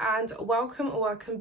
and welcome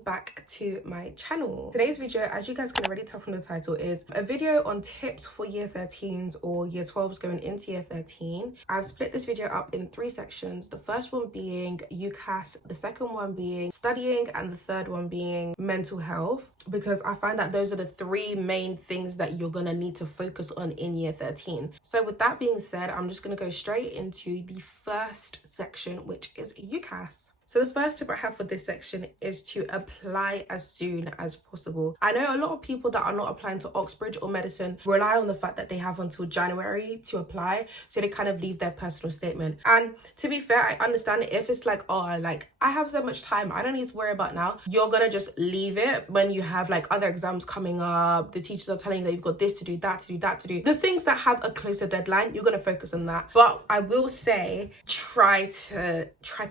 back to my channel. Today's video, as you guys can already tell from the title, is a video on tips for year 13s or year 12s going into year 13. I've split this video up in 3 sections, the first one being UCAS, the second one being studying, and the third one being mental health, because I find that those are the 3 main things that you're gonna need to focus on in year 13. So with that being said, I'm just gonna go straight into the first section, which is UCAS. So the first tip I have for this section is to apply as soon as possible. I know a lot of people that are not applying to Oxbridge or medicine rely on the fact that they have until January to apply, so they kind of leave their personal statement. And to be fair, I understand it. If it's like, oh, like I have so much time, I don't need to worry about now, you're gonna just leave it when you have like other exams coming up, the teachers are telling you that you've got this to do, that to do, that to do. The things that have a closer deadline, you're gonna focus on that. But I will say, try to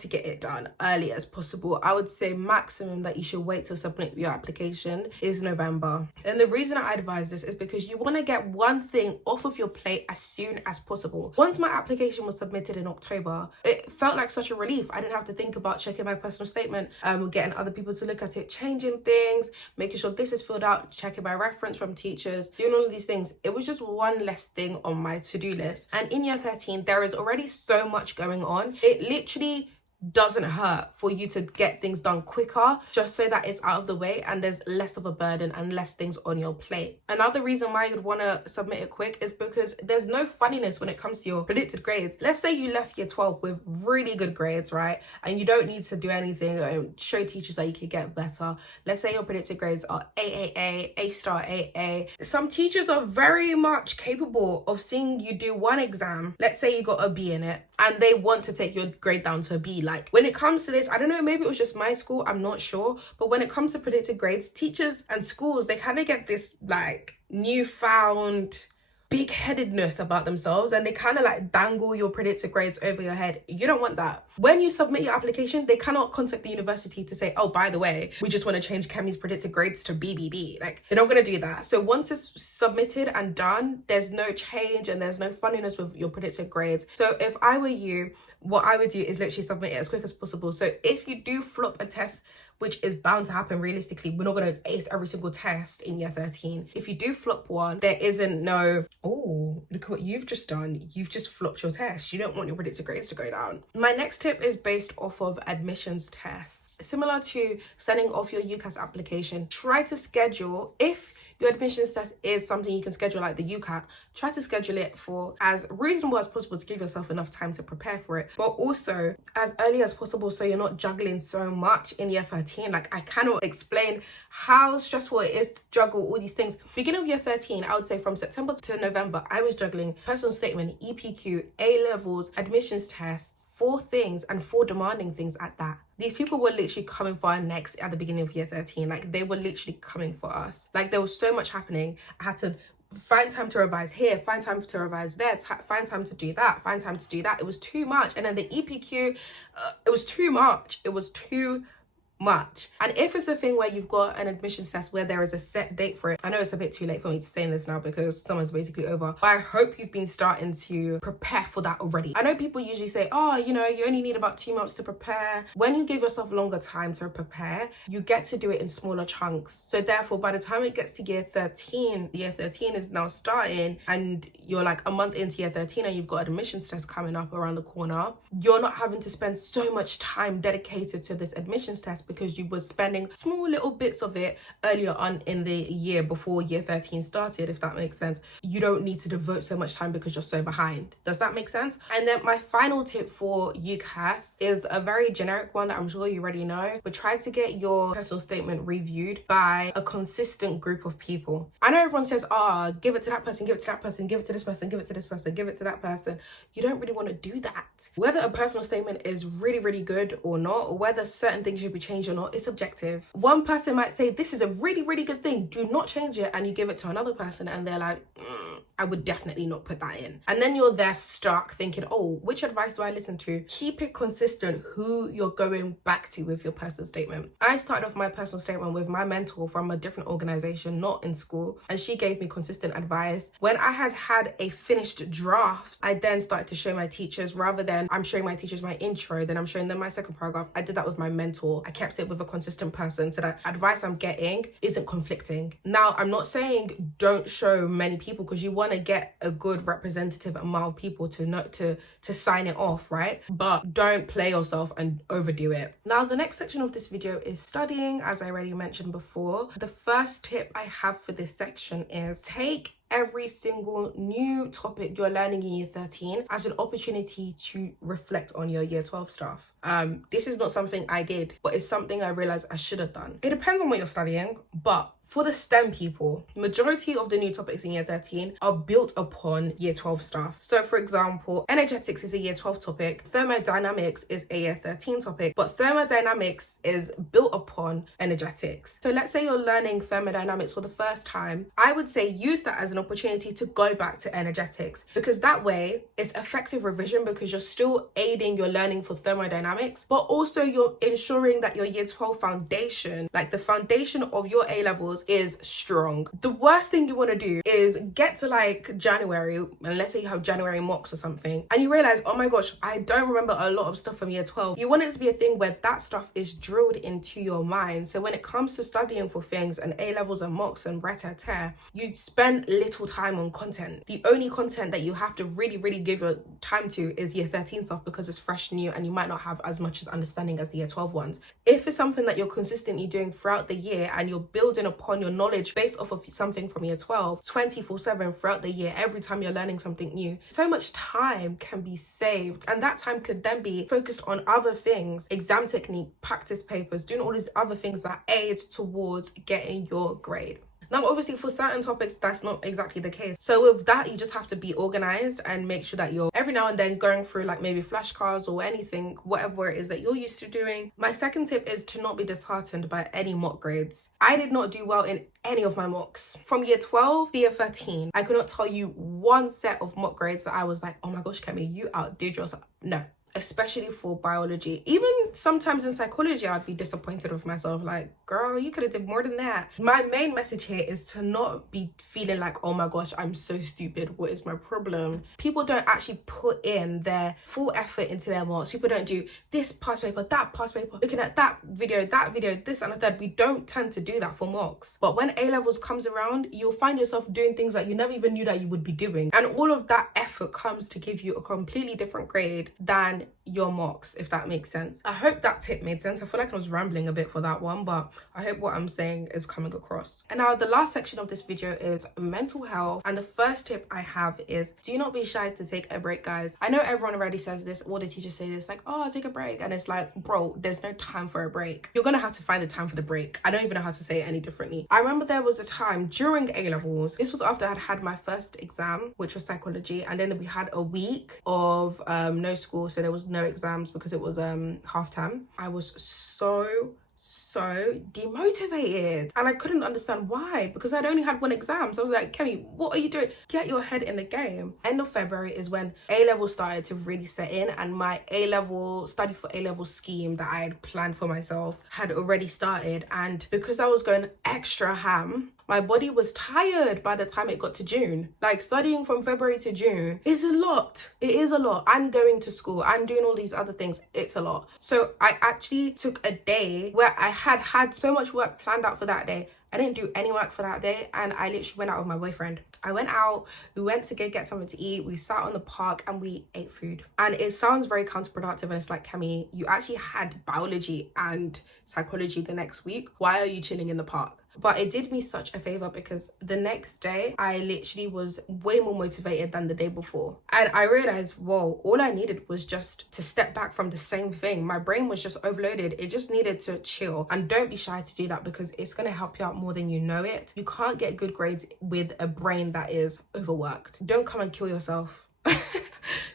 get it done early as possible. I would say maximum that you should wait to submit your application is November. And the reason I advise this is because you want to get one thing off of your plate as soon as possible. Once my application was submitted in October, it felt like such a relief. I didn't have to think about checking my personal statement, getting other people to look at it, changing things, making sure this is filled out, checking my reference from teachers, doing all of these things. It was just one less thing on my to-do list. And in year 13, there is already so much going on. It literally doesn't hurt for you to get things done quicker, just so that it's out of the way and there's less of a burden and less things on your plate. Another reason why you'd want to submit it quick is because there's no funniness when it comes to your predicted grades. Let's say you left year 12 with really good grades, right? And you don't need to do anything and show teachers that you could get better. Let's say your predicted grades are AAA, A star, AA. Some teachers are very much capable of seeing you do one exam. Let's say you got a B in it and they want to take your grade down to a B. Like when it comes to this, I don't know, maybe it was just my school, I'm not sure. But when it comes to predicted grades, teachers and schools, they kind of get this like newfound big-headedness about themselves, and they kind of like dangle your predicted grades over your head. You don't want that. When you submit your application, they cannot contact the university to say, oh, by the way, we just want to change keh-me's predicted grades to BBB. Like, they're not going to do that. So once it's submitted and done, there's no change and there's no funniness with your predicted grades. So if I were you, what I would do is literally submit it as quick as possible. So if you do flop a test, which is bound to happen realistically, we're not going to ace every single test in year 13. If you do flop one, there isn't no, oh, look at what you've just done. You've just flopped your test. You don't want your predicted grades to go down. My next tip is based off of admissions tests. Similar to sending off your UCAS application, try to schedule, if your admissions test is something you can schedule like the UCAT, try to schedule it for as reasonable as possible to give yourself enough time to prepare for it, but also as early as possible so you're not juggling so much in year 13. Like, I cannot explain how stressful it is to juggle all these things. Beginning of year 13, I would say from September to November, I was juggling personal statement, EPQ, A-levels, admissions tests, 4 things, and 4 demanding things at that. These people were literally coming for our necks at the beginning of year 13. Like, they were literally coming for us. Like, there was so much happening. I had to find time to revise here, find time to revise there, find time to do that, find time to do that. It was too much. And then the EPQ, it was too much. It was too much. And if it's a thing where you've got an admissions test where there is a set date for it, I know it's a bit too late for me to say this now because summer's basically over, but I hope you've been starting to prepare for that already. I know people usually say, oh, you know, you only need about 2 months to prepare. When you give yourself longer time to prepare, you get to do it in smaller chunks. So therefore, by the time it gets to year 13, year 13 is now starting and you're like a month into year 13 and you've got admissions test coming up around the corner, you're not having to spend so much time dedicated to this admissions test because you were spending small little bits of it earlier on in the year before year 13 started, if that makes sense. You don't need to devote so much time because you're so behind. Does that make sense? And then my final tip for UCAS is a very generic one that I'm sure you already know, but try to get your personal statement reviewed by a consistent group of people. I know everyone says, oh, give it to that person, give it to that person, give it to this person, give it to this person, give it to that person. You don't really want to do that. Whether a personal statement is really, really good or not, or whether certain things should be changed or not, it's subjective. One person might say, this is a really, really good thing, do not change it, and you give it to another person and they're like, I would definitely not put that in. And then you're there stuck thinking, oh, which advice do I listen to? Keep it consistent who you're going back to with your personal statement. I started off my personal statement with my mentor from a different organization, not in school, and she gave me consistent advice. When I had a finished draft, I then started to show my teachers, rather than I'm showing my teachers my intro, then I'm showing them my second paragraph. I did that with my mentor. I kept kept it with a consistent person so that advice I'm getting isn't conflicting. Now, I'm not saying don't show many people, because you want to get a good representative amount of people to know to sign it off, right? But don't play yourself and overdo it. Now, the next section of this video is studying, as I already mentioned before. The first tip I have for this section is take every single new topic you're learning in year 13 as an opportunity to reflect on your year 12 stuff. This is not something I did, but it's something I realized I should have done. It depends on what you're studying, but for the STEM people, majority of the new topics in year 13 are built upon year 12 stuff. So for example, energetics is a year 12 topic, thermodynamics is a year 13 topic, but thermodynamics is built upon energetics. So let's say you're learning thermodynamics for the first time. I would say use that as an opportunity to go back to energetics, because that way it's effective revision, because you're still aiding your learning for thermodynamics, but also you're ensuring that your year 12 foundation, like the foundation of your A-levels, is strong. The worst thing you want to do is get to like January, and let's say you have January mocks or something, and you realize, oh my gosh, I don't remember a lot of stuff from year 12. You want it to be a thing where that stuff is drilled into your mind. So when it comes to studying for things and A-levels and mocks and ret-a-tear, you spend little time on content. The only content that you have to really give your time to is year 13 stuff, because it's fresh, new, and you might not have as much as understanding as the year 12 ones. If it's something that you're consistently doing throughout the year and you're building upon your knowledge based off of something from year 12 24/7 throughout the year, every time you're learning something new, so much time can be saved, and that time could then be focused on other things, exam technique, practice papers, doing all these other things that aid towards getting your grade. Now, obviously, for certain topics, that's not exactly the case. So with that, you just have to be organized and make sure that you're every now and then going through like maybe flashcards or anything, whatever it is that you're used to doing. My second tip is to not be disheartened by any mock grades. I did not do well in any of my mocks. From year 12 to year 13, I could not tell you one set of mock grades that I was like, oh my gosh, keh-me, you outdid yourself. No. Especially for biology. Even sometimes in psychology, I'd be disappointed with myself, like, girl, you could have did more than that. My main message here is to not be feeling like, oh my gosh, I'm so stupid, what is my problem? People don't actually put in their full effort into their marks. People don't do this past paper, that past paper, looking at that video, this and a third. We don't tend to do that for marks. But when A-levels comes around, you'll find yourself doing things that you never even knew that you would be doing. And all of that effort comes to give you a completely different grade than your mocks, if that makes sense. I hope that tip made sense. I feel like I was rambling a bit for that one, but I hope what I'm saying is coming across. And now the last section of this video is mental health, and the first tip I have is do not be shy to take a break, guys. I know everyone already says this, all the teachers say this, like, oh, take a break, and it's like, bro, there's no time for a break. You're gonna have to find the time for the break. I don't even know how to say it any differently. I remember there was a time during A-levels, this was after I'd had my first exam, which was psychology, and then we had a week of no school, so there was no exams because it was half term. I was so demotivated, and I couldn't understand why, because I'd only had one exam. So I was like, keh-me, what are you doing? Get your head in the game. End of February is when A-level started to really set in, and my A-level study for A-level scheme that I had planned for myself had already started. And because I was going extra ham, my body was tired by the time it got to June. Like, studying from February to June is a lot. It is a lot. And going to school and doing all these other things, it's a lot. So I actually took a day where I had so much work planned out for that day. I didn't do any work for that day, and I literally went out with my boyfriend. I went out, we went to go get something to eat, we sat on the park and we ate food. And it sounds very counterproductive, and it's like, keh-me, you actually had biology and psychology the next week. Why are you chilling in the park? But it did me such a favor, because the next day I literally was way more motivated than the day before. And I realized, whoa, all I needed was just to step back from the same thing. My brain was just overloaded. It just needed to chill. And don't be shy to do that, because it's going to help you out more than you know it. You can't get good grades with a brain that is overworked. Don't come and kill yourself.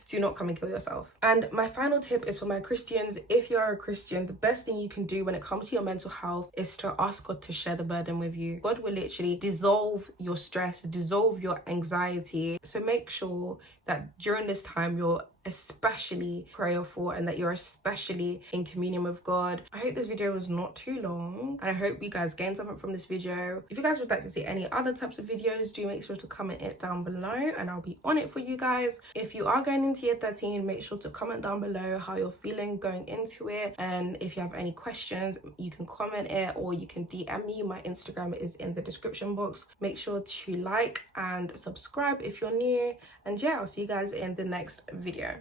Do not come and kill yourself. And my final tip is for my Christians. If you're a Christian, the best thing you can do when it comes to your mental health is to ask God to share the burden with you. God will literally dissolve your stress, dissolve your anxiety. So make sure that during this time you're especially prayerful and that you're especially in communion with God. I hope this video was not too long, and I hope you guys gained something from this video. If you guys would like to see any other types of videos, do make sure to comment it down below and I'll be on it for you guys. If you are going into year 13, make sure to comment down below how you're feeling going into it, and if you have any questions you can comment it or you can DM me. My Instagram is in the description box. Make sure to like and subscribe if you're new, and yeah, I'll see you guys in the next video.